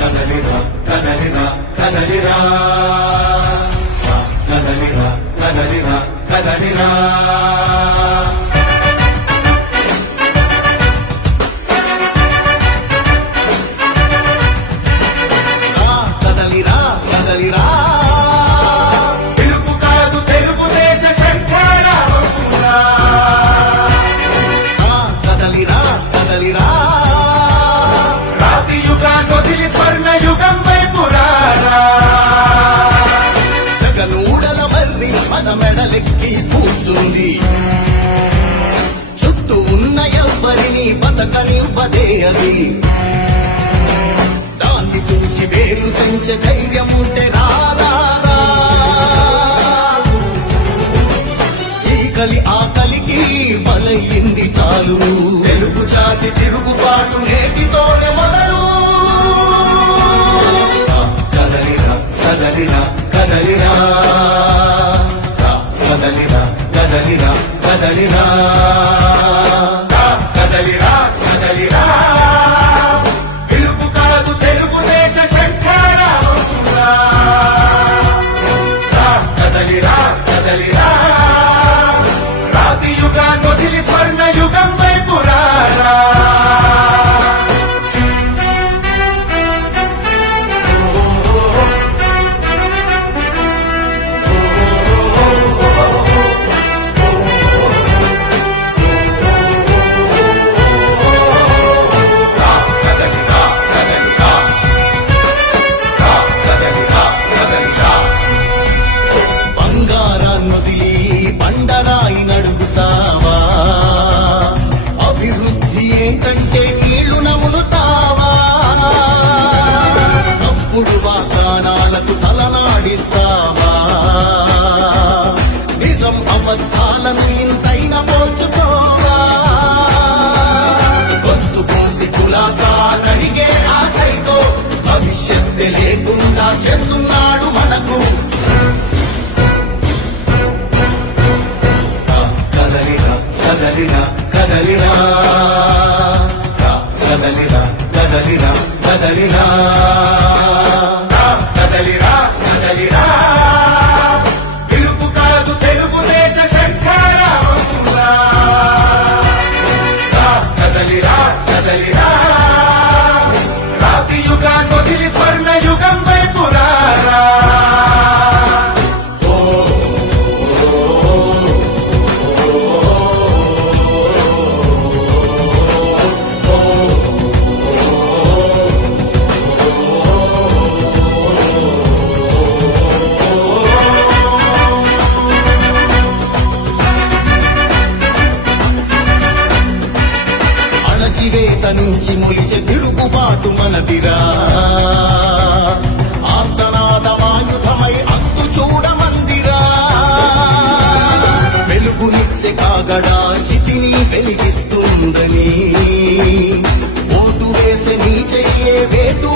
కదలిరా కదలిరా కదలిరా కదలిరా కదలిరా కదలిరా కదలిరా కదలిరా తెలుగు కాదు తెలుగుదేశ శంఖారావంరా కదలిరా కదలిరా రాతి యుగాన్ని వదిలి స్వర్ణ యుగం వైపు రారా జగనూడల మర్రి మన మెడలెక్కి కూర్చుంది చుట్టూ ఉన్న ఎవ్వరిని బతకనివ్వదే అది దాన్ని తుంచి వేరు తెంచే ధైర్యం ఉంటే రారా ఈ కలి ఆకలికి బలయింది చాలు తెలుగు జాతి తిరుగుబాటు నేటితోనే మొదలు కదలిరా కదలిరా కదలిరా కదలిరా కదలిరా కదలిరా కదలిరా కదలిరా పిలుపు కాదు తెలుగుదేశ శంఖారావంరా కదలిరా కదలిరా రాతి యుగాన్ని వదిలి స్వర్ణ యుగం వైపు రారా బంగారాన్నొదిలి బండరాయి నడుగుతావా అభివృద్ధి ఏంటంటే నీళ్లు నములుతావా తప్పుడు వాగ్దానాలకు తలనాడిస్తావా నిజం అబద్ధాలను ఇంతైనా పోల్చుకోవా గొంతు కోసి కులాసా నడిగే ఆ సైకో భవిష్యత్తు లేకుండా చేస్తున్నాడు మనకు కదలిరా కదలిరా కదలిరా కదలిరా కదలిరా కదలిరా కదలిరా కదలిరా పిలుపు కాదు తెలుగుదేశ శంఖారావంరా కదలిరా కదలిరా రాతి యుగాన్ని వదిలి స్వర్ణ యుగం వైపు రారా అణచివేత నుంచి మొలిచే తిరుగుబాటు మనదిరా ఆర్తనాదమాయుధమై అంతు చూడమందిరా వెలుగునిచ్చే కాగడా చితిని వెలిగిస్తుందని ఓటు వేసే నీ చెయ్యే వేటు